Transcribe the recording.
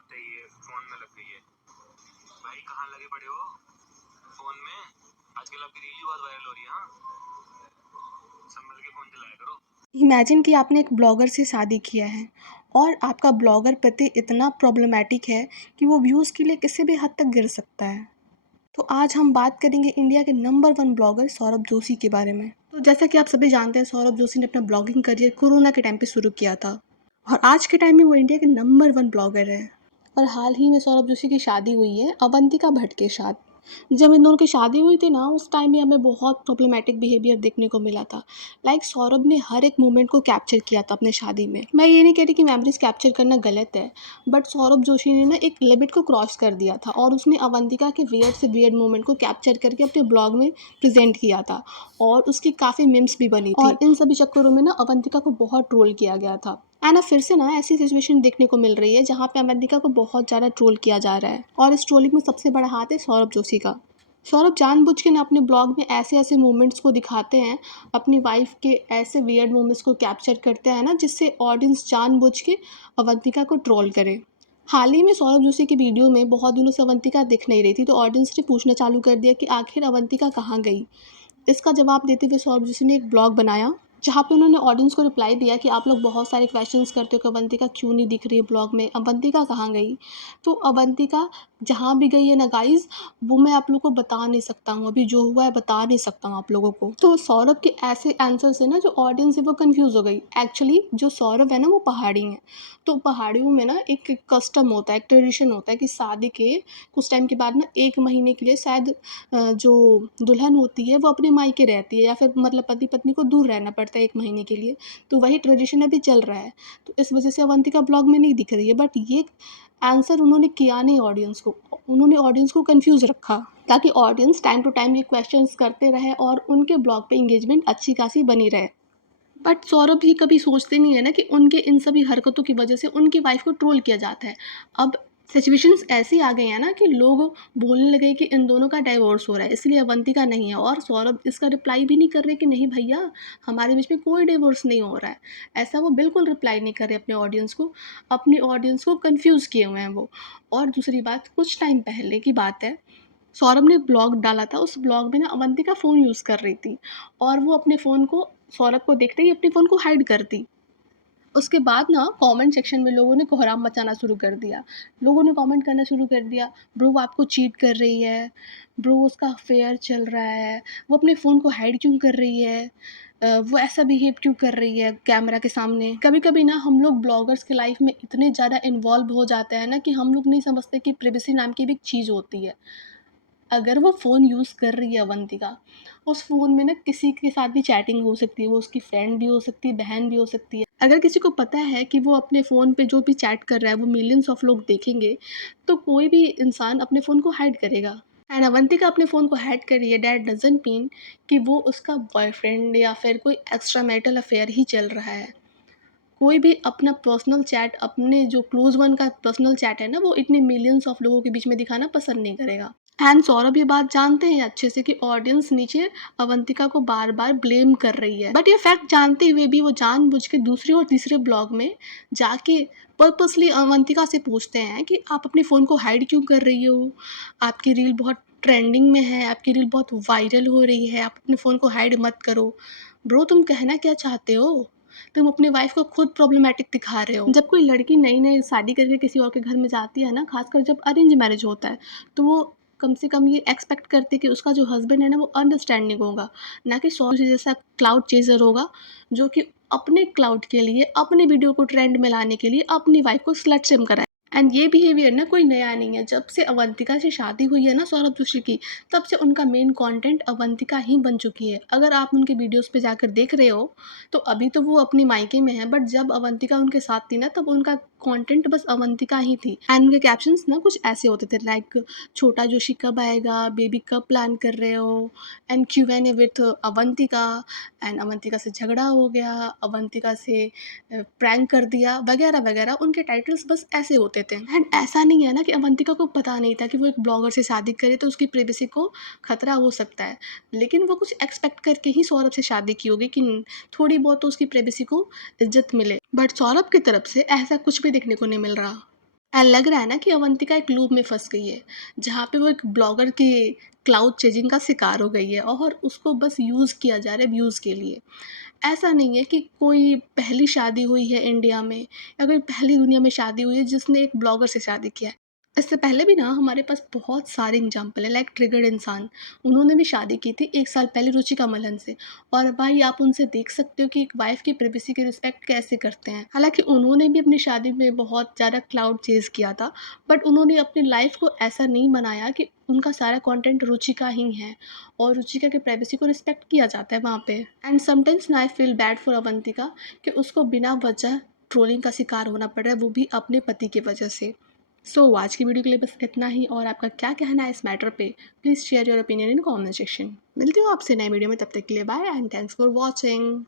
आते ही ये फोन में लग गई है। भाई कहाँ लगे पड़े हो फोन में? आजकल आपकी रील ही बहुत वायरल हो रही है। संभल के फोन चलाया करो। इमेजिन कि आपने एक ब्लॉगर से शादी किया है और आपका ब्लॉगर पति इतना प्रॉब्लमेटिक है कि वो व्यूज़ के लिए किसी भी हद तक गिर सकता है। तो आज हम बात करेंगे इंडिया के नंबर 1 ब्लॉगर सौरभ जोशी के बारे में। तो जैसा कि आप सभी जानते हैं, सौरभ जोशी ने अपना ब्लॉगिंग करियर कोरोना के टाइम पे शुरू किया था और आज के टाइम में वो इंडिया के नंबर 1 ब्लॉगर है। और हाल ही में सौरभ जोशी की शादी हुई है अवंतिका भट्ट के साथ। जब इन दोनों की शादी हुई थी ना, उस टाइम में हमें बहुत प्रॉब्लमेटिक बिहेवियर देखने को मिला था। सौरभ ने हर एक मोमेंट को कैप्चर किया था अपने शादी में। मैं ये नहीं कह रही कि मेमोरीज कैप्चर करना गलत है, बट सौरभ जोशी ने ना एक लिमिट को क्रॉस कर दिया था और उसने अवंतिका के वियर्ड से वियर्ड मोमेंट को कैप्चर करके अपने ब्लॉग में प्रेजेंट किया था और उसकी काफ़ी मीम्स भी बनी थी। और इन सभी चक्करों में ना अवंतिका को बहुत ट्रोल किया गया था। एंड अब फिर से ना ऐसी सिचुएशन देखने को मिल रही है जहाँ पे अवंतिका को बहुत ज़्यादा ट्रोल किया जा रहा है और इस ट्रोलिंग में सबसे बड़ा हाथ है सौरभ जोशी का। सौरभ जानबूझ के ना अपने ब्लॉग में ऐसे ऐसे मोमेंट्स को दिखाते हैं, अपनी वाइफ के ऐसे वियर्ड मोमेंट्स को कैप्चर करते हैं ना, जिससे ऑडियंस जानबूझ के अवंतिका को ट्रोल करे। हाल ही में सौरभ जोशी की वीडियो में बहुत दिनों से अवंतिका दिख नहीं रही थी, तो ऑडियंस ने पूछना चालू कर दिया कि आखिर अवंतिका कहाँ गई। इसका जवाब देते हुए सौरभ जोशी ने एक ब्लॉग बनाया जहाँ पे उन्होंने ऑडियंस को रिप्लाई दिया कि आप लोग बहुत सारे क्वेश्चंस करते हो कि अवंतिका क्यों नहीं दिख रही है ब्लॉग में, अवंतिका कहाँ गई। तो अवंतिका जहाँ भी गई है ना गाइज, वो मैं आप लोगों को बता नहीं सकता हूँ, अभी जो हुआ है बता नहीं सकता हूँ आप लोगों को। तो सौरभ के ऐसे आंसर से ना जो ऑडियंस है वो कंफ्यूज हो गई। एक्चुअली जो सौरभ है ना वो पहाड़ी है, तो पहाड़ियों में ना एक कस्टम होता है, एक ट्रेडिशन होता है कि शादी के कुछ टाइम के बाद ना 1 महीने के लिए शायद जो दुल्हन होती है वो अपने मायके रहती है या फिर मतलब पति पत्नी को दूर रहना पड़ता है 1 महीने के लिए। तो वही ट्रेडिशन अभी चल रहा है, तो इस वजह से अवंतिका ब्लॉग में नहीं दिख रही है। बट ये आंसर उन्होंने किया नहीं ऑडियंस को, उन्होंने ऑडियंस को कंफ्यूज रखा ताकि ऑडियंस टाइम टू टाइम ये क्वेश्चंस करते रहे और उनके ब्लॉग पे इंगेजमेंट अच्छी खासी बनी रहे। बट सौरभ भी कभी सोचते नहीं है ना कि उनके इन सभी हरकतों की वजह से उनकी वाइफ को ट्रोल किया जाता है। अब सिचुएशंस ऐसी आ गई हैं ना कि लोग बोलने लगे कि इन दोनों का डाइवोर्स हो रहा है इसलिए अवंतिका नहीं है, और सौरभ इसका रिप्लाई भी नहीं कर रहे कि नहीं भैया, हमारे बीच में कोई डिवोर्स नहीं हो रहा है। ऐसा वो बिल्कुल रिप्लाई नहीं कर रहे अपनी ऑडियंस को कंफ्यूज किए हुए हैं वो। और दूसरी बात, कुछ टाइम पहले की बात है, सौरभ ने ब्लॉग डाला था, उस ब्लॉग में ना अवंतिका फ़ोन यूज़ कर रही थी और वो अपने फ़ोन को सौरभ को देखते ही अपने फ़ोन को हाइड कर दी। उसके बाद ना कमेंट सेक्शन में लोगों ने कोहराम मचाना शुरू कर दिया। लोगों ने कमेंट करना शुरू कर दिया, ब्रो वो आपको चीट कर रही है, ब्रो उसका अफेयर चल रहा है, वो अपने फ़ोन को हाइड क्यों कर रही है, वो ऐसा बिहेव क्यों कर रही है कैमरा के सामने। कभी-कभी ना हम लोग ब्लॉगर्स की लाइफ़ में इतने ज़्यादा इन्वॉल्व हो जाते हैं ना कि हम लोग नहीं समझते कि प्राइवेसी नाम की भी एक चीज़ होती है। अगर वो फ़ोन यूज़ कर रही है अवंतिका, उस फ़ोन में ना किसी के साथ भी चैटिंग हो सकती है, वो उसकी फ्रेंड भी हो सकती है, बहन भी हो सकती है। अगर किसी को पता है कि वो अपने फ़ोन पे जो भी चैट कर रहा है वो मिलियंस ऑफ लोग देखेंगे, तो कोई भी इंसान अपने फ़ोन को हाइड करेगा। एंड अवंतिका अपने फ़ोन को हाइड कर रही है, दैट डज़न्ट मीन कि वो उसका बॉयफ्रेंड या फिर कोई एक्स्ट्रा मैरिटल अफेयर ही चल रहा है। कोई भी अपना पर्सनल चैट, अपने जो क्लोज़ वन का पर्सनल चैट है ना, वो इतने मिलियंस ऑफ लोगों के बीच में दिखाना पसंद नहीं करेगा। एंड सौरभ ये बात जानते हैं अच्छे से कि ऑडियंस नीचे अवंतिका को बार-बार ब्लेम कर रही है। बट ये फैक्ट जानते हुए भी वो जानबूझ के दूसरे और तीसरे ब्लॉग में जाके पर्पसली अवंतिका से पूछते हैं कि आप अपने फ़ोन को हाइड क्यों कर रही हो? आपकी रील बहुत ट्रेंडिंग में है, आपकी रील बहुत वायरल हो रही है, आप अपने फ़ोन को हाइड मत करो। ब्रो तुम कहना क्या चाहते हो? तुम अपनी वाइफ को खुद प्रॉब्लमैटिक दिखा रहे हो। जब कोई लड़की नई-नई शादी करके किसी और के घर में जाती है ना, ख़ासकर जब अरेंज मैरिज होता है, तो वो कम से कम ये एक्सपेक्ट करती है कि उसका जो हस्बैंड है ना वो अंडरस्टैंडिंग होगा, ना कि सौरभ जैसा क्लाउड चेज़र होगा, जो कि अपने क्लाउड के लिए, अपनी वीडियो को ट्रेंड में लाने के लिए अपनी वाइफ को स्लट शेम कराए। एंड ये बिहेवियर ना कोई नया नहीं है, जब से अवंतिका से शादी हुई है ना सौरभ जोशी की, तब से उनका मेन कंटेंट अवंतिका ही बन चुकी है। अगर आप उनके वीडियोस पे जाकर देख रहे हो, तो अभी तो वो अपनी मायके में है, बट जब अवंतिका उनके साथ थी ना, तब उनका कंटेंट बस अवंतिका ही थी। एंड उनके कैप्शंस ना कुछ ऐसे होते थे लाइक छोटा जोशी कब आएगा, बेबी कब प्लान कर रहे हो, and Q&A with Avantika, and Avantika से झगड़ा हो गया, अवंतिका से प्रैंक कर दिया, वगैरह वगैरह। उनके टाइटल्स बस ऐसे होते थे। एंड ऐसा नहीं है ना कि अवंतिका को पता नहीं था कि वो एक ब्लॉगर से शादी करे तो उसकी प्राइवेसी को खतरा हो सकता है, लेकिन वो कुछ एक्सपेक्ट करके ही सौरभ से शादी की होगी कि थोड़ी बहुत तो उसकी प्राइवेसी को इज्जत मिले। बट सौरभ की तरफ से ऐसा कुछ भी देखने को नहीं मिल रहा। एंड लग रहा है ना कि अवंतिका एक लूप में फंस गई है, जहाँ पे वो एक ब्लॉगर के क्लाउड चेजिंग का शिकार हो गई है और उसको बस यूज़ किया जा रहा है व्यूज़ के लिए। ऐसा नहीं है कि कोई पहली शादी हुई है इंडिया में या कोई पहली दुनिया में शादी हुई है जिसने एक ब्लॉगर से शादी किया है। इससे पहले भी ना हमारे पास बहुत सारे एग्जाम्पल है, लाइक ट्रिगर्ड इंसान, उन्होंने भी शादी की थी 1 साल पहले रुचिका मल्हन से। और भाई आप उनसे देख सकते हो कि एक वाइफ की प्राइवेसी की रिस्पेक्ट कैसे करते हैं। हालांकि उन्होंने भी अपनी शादी में बहुत ज़्यादा क्लाउड चेज किया था, बट उन्होंने अपनी लाइफ को ऐसा नहीं बनाया कि उनका सारा कंटेंट रुचिका ही है और रुचिका की प्राइवेसी को रिस्पेक्ट किया जाता है वहाँ पे। एंड समटाइम्स ना I feel bad for Avantika कि उसको बिना वजह ट्रोलिंग का शिकार होना पड़ रहा है, वो भी अपने पति की वजह से। आज की वीडियो के लिए बस इतना ही, और आपका क्या कहना है इस मैटर पे please share your opinion in comment section. मिलती हूँ आपसे नए वीडियो में, तब तक के लिए bye and thanks for watching.